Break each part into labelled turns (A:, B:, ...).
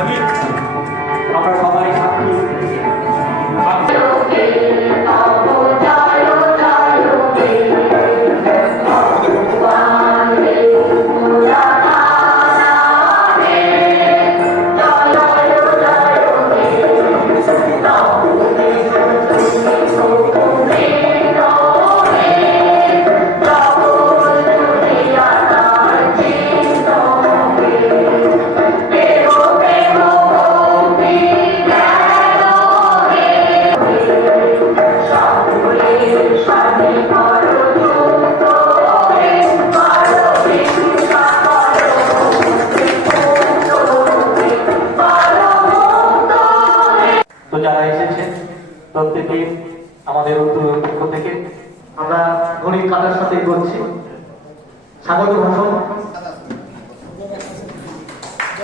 A: আমি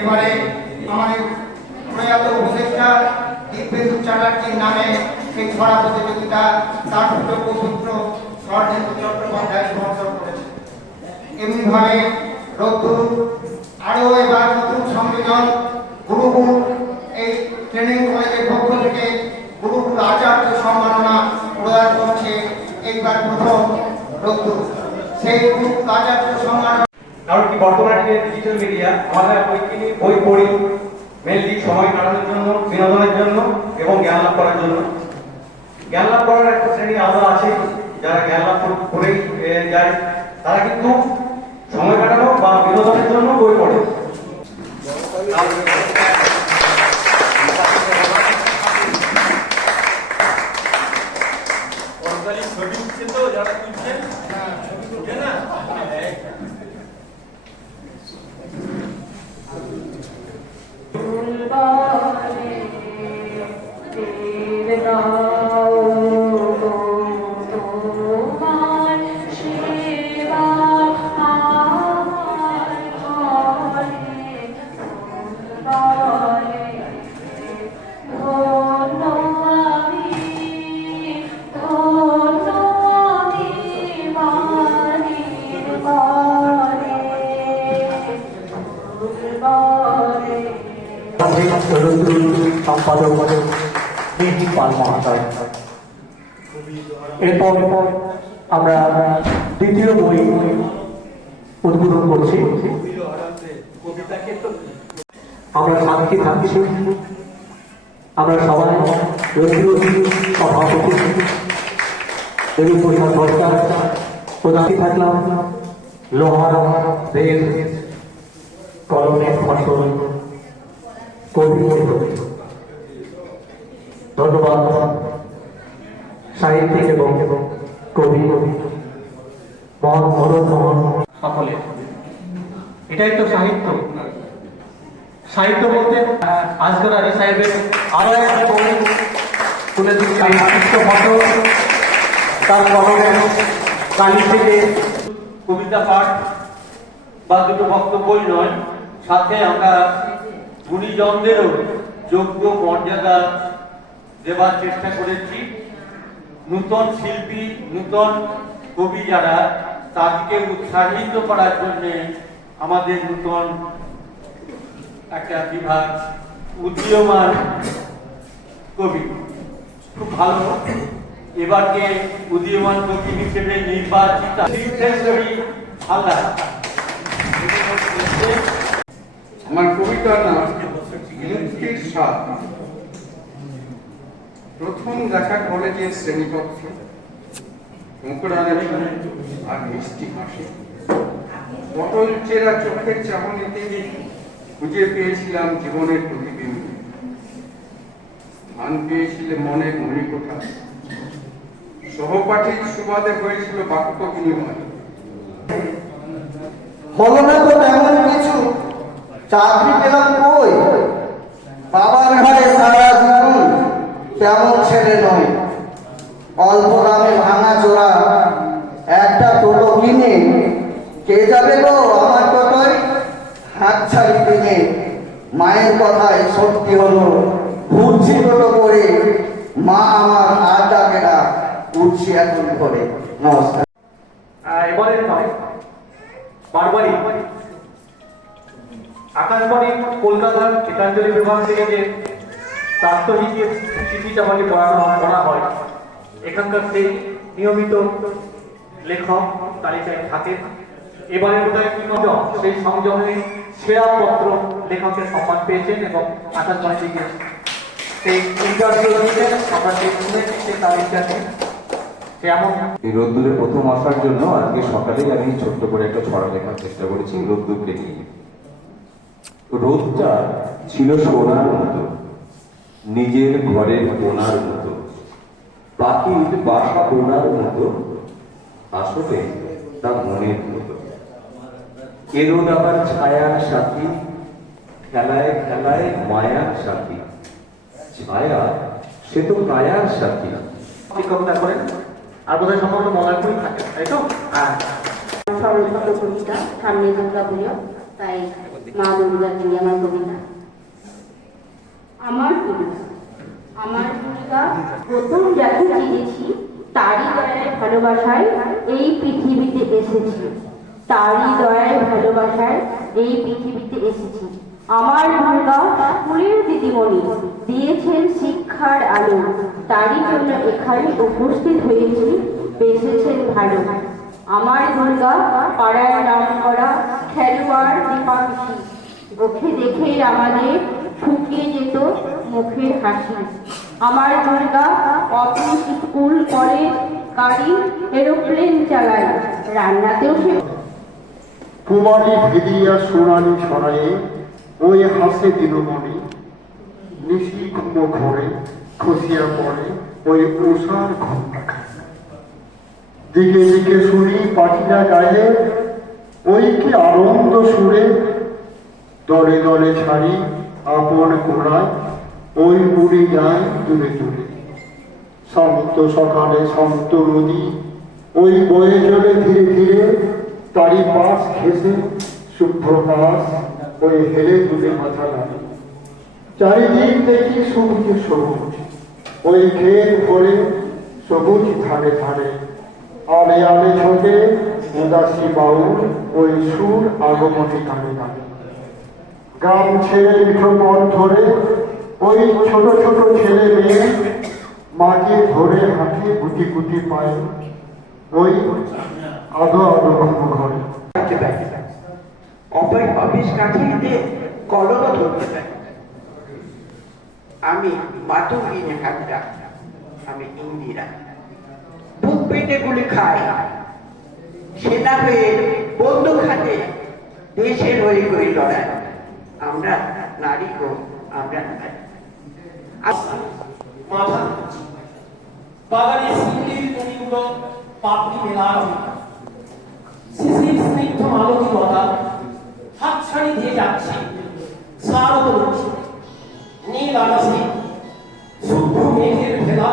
B: এবারে আমাদের প্রয়াত উপদেষ্টা দিব্যেন্দু চ্যাটার্জির নামে সেই ছড়া প্রতিযোগিতা তার সুযোগ্য পুত্র স্বর্ণেন্দু চট্টোপাধ্যায় স্পন্সর করেছে। এমনিভাবে রোদ্দুর আরও এবার নতুন সম্মেলন গুরুকুল এই ট্রেনিং কলেজের পক্ষ থেকে গুরুকুল আচার্য সম্মাননা প্রদান করছে এইবার প্রথম রোদ্দুর সেই গুরুকুল আচার্য সম্মাননা
C: কারণ কি বর্তমানে যে ডিজিটাল মিডিয়া আমাদের বই কিনি বই পড়ি মেনলি সময় কাটানোর জন্য বিনোদনের জন্য এবং জ্ঞান লাভ করার জন্য। জ্ঞান লাভ করার একটা শ্রেণি আলাদা আছে যারা জ্ঞান লাভ করেই এ, যায় তারা কিন্তু সময় কাটানো বা বিনোদনের জন্য বই পড়ে।
A: ছবি উঠছে তো যারা উঠে না?
D: সম্পাদক মহাশয় এরপর আমরা দ্বিতীয় বই উদ্বোধন করছি। আমরা সাক্ষী থাকছি। আমরা সবাই সভাপতি। দেবী প্রসাদ ভট্টাচার্য প্রধান থাকলাম, লোহার রেল কলমের ফসল কবি ধন্যবাদ, সাহিত্যিক এবং কবি মহান ভরত মোহন।
A: সকলে। এটাই তো সাহিত্য। সাহিত্য বলতে আজকের আলী সাহেবের আরও একটা বই তুলে দিচ্ছে সাহিত্য ফটো তার কলমে কালি থেকে। কবিতা পাঠ বা দুটো বক্তব্যই নয়। সাথে আমরা গুণীজনদেরও যোগ্য মর্যাদা দেওয়ার চেষ্টা করেছি। নূতন শিল্পী, নূতন কবি যারা, তাদেরকে উৎসাহিত করার জন্য আমাদের নূতন একটা বিভাগ উদীয়মান কবি। খুব ভালো এবারকে উদীয়মান কবি হিসেবে নির্বাচিত। হালদার।
E: আমার কবিতার নাম মুক্তির স্বাদ। প্রথম দেখা কলেজের শ্রেণীপত্র আর মিষ্টি পটল চেরা চোখের খুঁজে পেয়েছিলাম জীবনের প্রতিবিম্ব। স্থান পেয়েছিল মনের মণিকোঠা। সহপাঠীর সুবাদে হয়েছিল বাক্য বিনিময়।
B: হলো না তো তেমন কিছু? চাকরি পেলাম কই?
F: বাবার ঘরে সারা জীবন তেমন ছেলে নয়। অল্প দামে ভাঙা চোরা, একটা টোটো কিনে, কে যাবে গো আমার টোটোয় হাত ছাড়ি দিনে। মায়ের কথায় সত্যি হলো ঘুরছি টোটো করে মা আমার আর ডাকে না, উঠছি এখন করে নমস্কার।
D: বারবারই। আকাশবাণী কলকাতার গীতাঞ্জলি বিভাগ থেকে যে প্রাত্যহিকের চিঠিটা আমাকে পড়ানো করা হয়, এখানকার সেই নিয়মিত লেখক তালিকায় থাকে। এবারে বোধহয় সংযম সেই সংযমে সেরা পত্র লেখকের সম্মান পেয়েছেন এবং আকাশবাণী থেকে সেই ইন্টারভিউ দিয়েছেন, আমরা সেই শুনে সেই তালিকাতে
G: এই রোদ্দুরে প্রথম আসার জন্য আজকে সকালেই আমি ছোট্ট করে একটা ছড়া লেখার চেষ্টা করেছি, রোদ্দুরকে নিয়ে। রোদটা ছিল সোনার মতো নিজের ঘরের কোনার মতো পাখির বাসা কোনার মতো আসলে তা মনের মতো। এ রোদ আবার ছায়ার সাথী খেলায় খেলায় মায়ার সাথী। ছায়া সে তো কায়ার সাথী।
D: শিক্ষকতা করেন আর বোধহয় সম্ভবত মলারপুর থাকে তাই তো? হ্যাঁ
H: সামনে দুর্গা পুজো তাই মা দুর্গার নিয়ে আমার কবিতা। আমার দুর্গা আমার দুর্গা প্রথম যাকে চিনেছি, তারই দয়ায় ভালোবাসায় এই পৃথিবীতে এসেছি। তারই দয়ায় ভালোবাসায় এই পৃথিবীতে এসেছি। আমার দুর্গা স্কুলের দিদিমণি, দিয়েছেন শিক্ষার আলো। তারই জন্য এখানে উপস্থিত হয়েছি, বেসেছেন ভালো। আমার দুর্গা পাড়ায় নাম করা খেলোয়াড় দীপাংশী ওকে দেখে আমাদের শুকিয়ে যেত মুখের হাসি। আমার দুর্গা অফিস স্কুল কলেজ গাড়ি, এরোপ্লেন চালায়। রান্নাতেও সে
I: কুমারী ভেদিয়া সোনালি ছড়ায়ে ওই হাসে দিনমণি। নিশি ঘুমো ঘরে, খসিয়া পড়ে, ওই উষার ঘণ্টা দিকে দিকে শুনি, পাখিরা গায়ে ওই কি আনন্দ সুরে, দলে দলে ছাড়ি আপন কোড়ায় ওই উড়ে যায় দূরে দূরে। শান্ত সকালে, শান্ত নদী, ওই বয়ে চলে ধীরে ধীরে, তারই পাশ ঘেসে শুভ্র পাশ ওই হেলে দুলে মাথা লাগে চারিদিক দেখি সবুজ সবুজ, ওই ক্ষেত ভরে সবুজ ধারে ধারে আলে আলে ছোটে উদাসী বাউল ওই সুর আগমনে গানে গানে। গ্রাম ছেড়ে মিঠো পথ ধরে ওই ছোট ছোট ছেলে মেয়ে মাকে ধরে হাঁটে গুটি গুটি পায় ওই আদো ঘুম ঘরে।
J: অপর অফিস কাঠিতে কলম ধরতে আমি মাতুকিনে হাতটা আমি ইন্দিরা। পেটে গুলি খাই সেনা হয়ে বন্দুক হাতে দেশের হয়ে হয়ে লড়াই আমরা নারী গো আমরা
K: মাথা। বাগানে শিউলির কণিগুলো পাপড়ি মেলার শিশির স্নিগ্ধ মালতী লতা হাত ছাড়ি দিয়ে যাচ্ছে। শারদ লক্ষ্মী নীল আকাশে শুভ্র মেঘের ভেলা।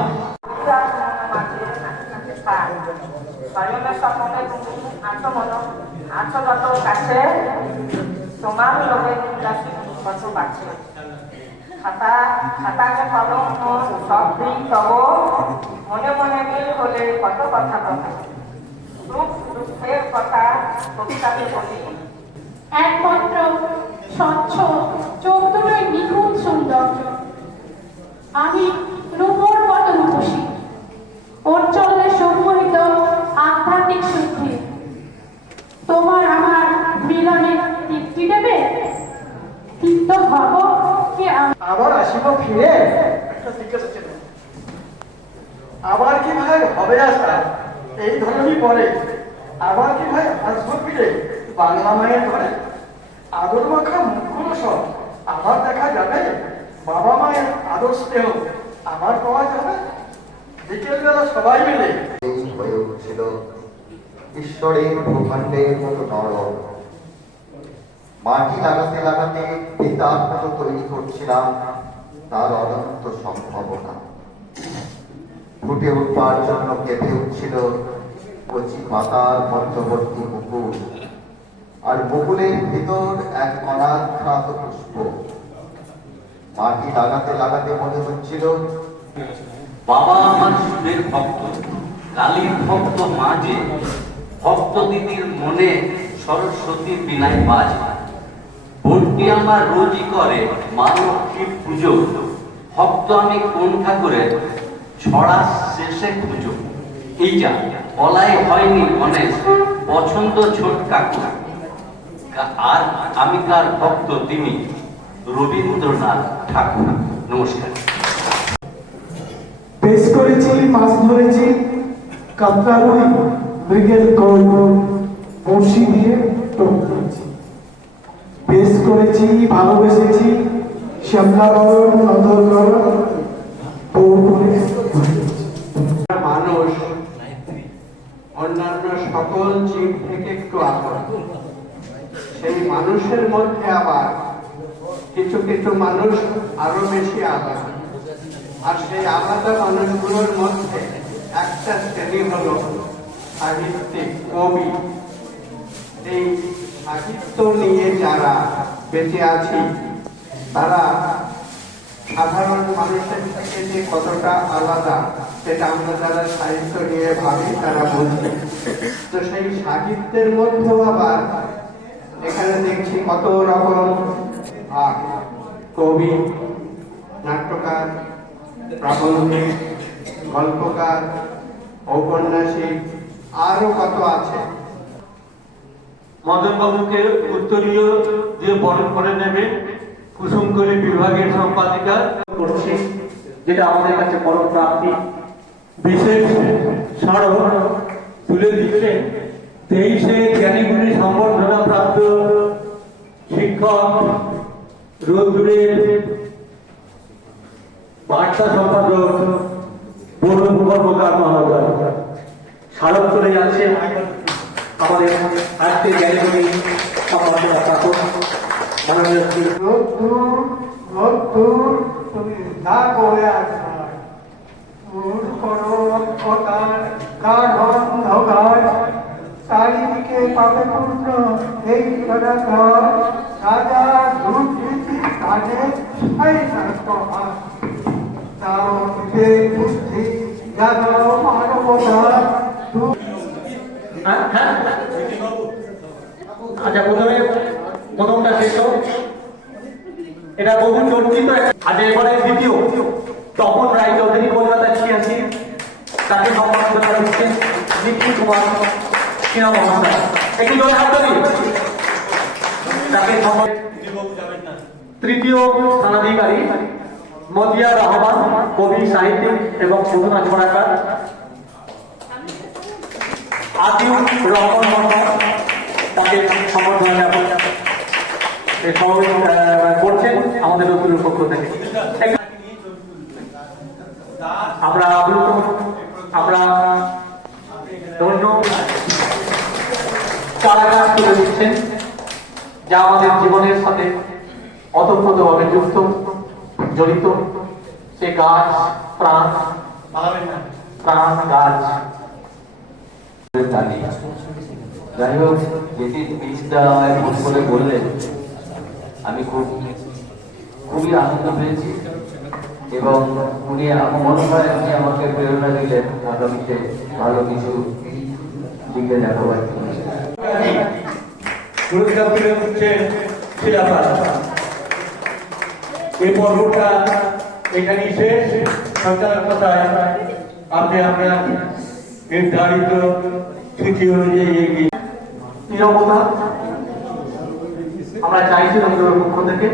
L: মনে মনে মিল হলে কত কথা কথা দুঃখ দুঃখের কথা কবিতাকে বলি
H: একমাত্র স্বচ্ছ চোখ দুটোই নিখুঁত সুন্দর আমি রূপর মতো রূপসী ওর চললে সম্মোহিত আধ্যাত্মিক শুদ্ধি তোমার আমার মিলনে তৃপ্তি দেবে তৃপ্ত হব কি আমি
F: আবার আসিব ফিরে একটা কি ভাই হবে আসা এই ধরনই পরে আবার কি ভাই আসব ফিরে? বাংলা মায়ের ঘরে আদর মাখা মুখগুলো সব, আবার দেখা যাবে? বাবা মায়ের আদর স্নেহ আবার পাওয়া যাবে? বিকেল বেলা সবাই মিলে।
M: হয়ে উঠছিল ঈশ্বরের ভূখণ্ডের মতো নরম মাটি লাগাতে লাগাতে পিতা
C: তার মতো তৈরি করছিলাম। তার অনন্ত সম্ভাবনা। ফুটে উঠবার জন্য কেঁপে উঠছিল কচি পাতার মধ্যবর্তী মুকুল। আর মুকুলের ভিতর এক অনাঘ্রাত পুষ্প। মাটি লাগাতে লাগাতে মনে হচ্ছিল,
M: বাবা আমার শিবের ভক্ত, কালীর ভক্ত মাঝে, ভক্ত দিদির মনে সরস্বতী বিনায় বাজ। ভর্তি আমার রোজই করে, মা লক্ষ্মীর পুজো। ভক্ত আমি কোন ঠাকুরের ছড়া শেষে পুজো এই যা, বলাই হয়নি গণেশ, পছন্দ ছোট কাকু কা- আর আমি কার ভক্ত তিনি? রবীন্দ্রনাথ ঠাকুর। নমস্কার।
N: পেশ করেছি, মাছ ধরেছি কাতলা রুই ব্রিগেড কল বড়শি দিয়ে টোপ করেছি। পেশ করেছি, ভালোবেসেছি
F: মানুষ, অন্যান্য সকল জীব থেকে একটু সেই মানুষের মধ্যে আবার কিছু কিছু মানুষ আরও বেশি আলাদা আর সেই আলাদা মানুষগুলোর মধ্যে একটা শ্রেণি হলো সাহিত্যিক, কবি। এই সাহিত্য নিয়ে যারা বেঁচে আছি তারা সাধারণ মানুষের থেকে যে কতটা আলাদা, সেটা আমরা যারা সাহিত্য নিয়ে ভাবি, তারা বুঝি। তো সেই সাহিত্যের মধ্যেও আবার এখানে দেখছি কত রকম কবি, নাট্যকার, প্রাবন্ধিক, গল্পকার, ঔপন্যাসিক, আরও কত আছে।
D: মদন বাবুকে উত্তরীয় দিয়ে বরণ করে নেবে কুসুমকলি বিভাগের সম্পাদিকা করছি যেটা আমাদের কাছে বড় প্রাপ্তি। বিশেষ স্মারক তুলে দিচ্ছেন তেইশে জ্ঞানীগুলি সম্বর্ধনা প্রাপ্ত শিক্ষক রোদ্দুরের বার্তা সম্পাদক বরুণ কর্মকার মহোদয় স্মারক চলে যাচ্ছে আমাদের আজকে জ্ঞানীগুলি সম্বর্ধনা প্রাপ্ত মাননীয় শ্রী
O: রোদ্দুর রোদ্দুর তুমি যা করে অন্ধকার চারিদিকে পাবে পূর্ণ এই ঘর রাজা দুর্নীতি কাজে তাও বুদ্ধি জাগাও মানবতা
D: আচ্ছা প্রথমে প্রথমটা শেষ এটা বহু চর্চিত আচ্ছা এবারে দ্বিতীয়, তপন রায় চৌধুরী কলকাতা ছিয়াশি তাকে সম্মানিত দিচ্ছেন দীপ্তি কুমার সিনহা মহাশয়। একটু জোরে হাত তালি। তাকে সম্মান তৃতীয় স্থানাধিকারী মতিয়া রহমান, কবি, সাহিত্যিক এবং সুধনা ছড়াকার আতিউর রহমান তাকে সম্বর্ধনা জ্ঞাপন করছেন আমাদের নতুন পক্ষ থেকে। আমরা আমরা ধন্য। চারা গাছ তুলে দিচ্ছেন যা আমাদের জীবনের সাথে অতপ্রতভাবে যুক্ত, জড়িত। সে গাছ, প্রাণ প্রাণ গাছ।
M: যাই হোক যেটি বীজটা আমায় ফোন করে বললেন আমি খুব খুবই আনন্দ পেয়েছি এবং উনি মনে হয় উনি আমাকে প্রেরণা দিলেন। আগামীতে ভালো কিছু লিখে
D: শিলাপাল এই পর্বটা এখানেই শেষ। সঞ্চালকতায় আপনি আপনার নির্ধারিত সূচি অনুযায়ী এগিয়ে নিরবতা আমরা চাইছি রবীন্দ্রের পক্ষ থেকে।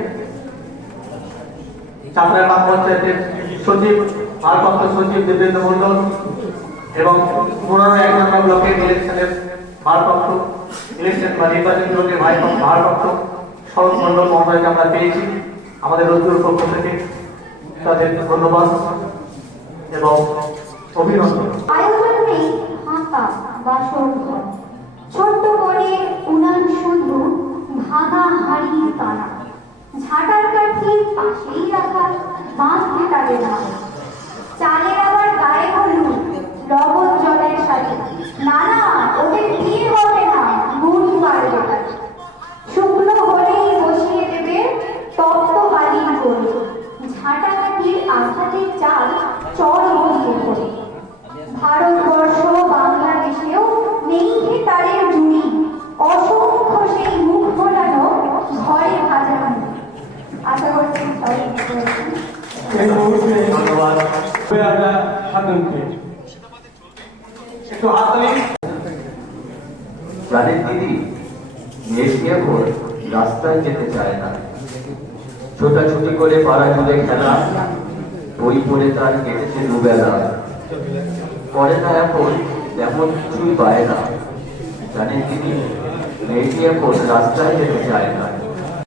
D: চাপড়া গ্রাম পঞ্চায়েতের সচিব, ভারপ্রাপ্ত সচিব দেবেন্দ্র মন্ডল এবং পনেরো এক নম্বর ব্লকের ইলেকশনের ভারপ্রাপ্ত, ইলেকশন বা নির্বাচন ব্লকের ভারপ্রাপ্ত শরৎ মন্ডল মহোদয়কে আমরা পেয়েছি আমাদের রোদ্দুর পক্ষ থেকে। তাদের ধন্যবাদ এবং অভিনন্দন।
P: বাসর ছোট্ট করে উনান শুধু ভাঙা হাড়ির তারা ঝাঁটার পাশেই রাখা বাঁধতে তাদের না। চালের আবার গায়ে হলুদ, লবণ জলের সাথে নানা, ওদের তীর
M: ছোটাছুটি করে পাড়া জুড়ে খেলা বই পড়ে তার কেটেছে দুবেলা করে না এখন তেমন কিছুই পায় না জানেন দিদি মেয়েটি এখন রাস্তায় যেতে চায় না।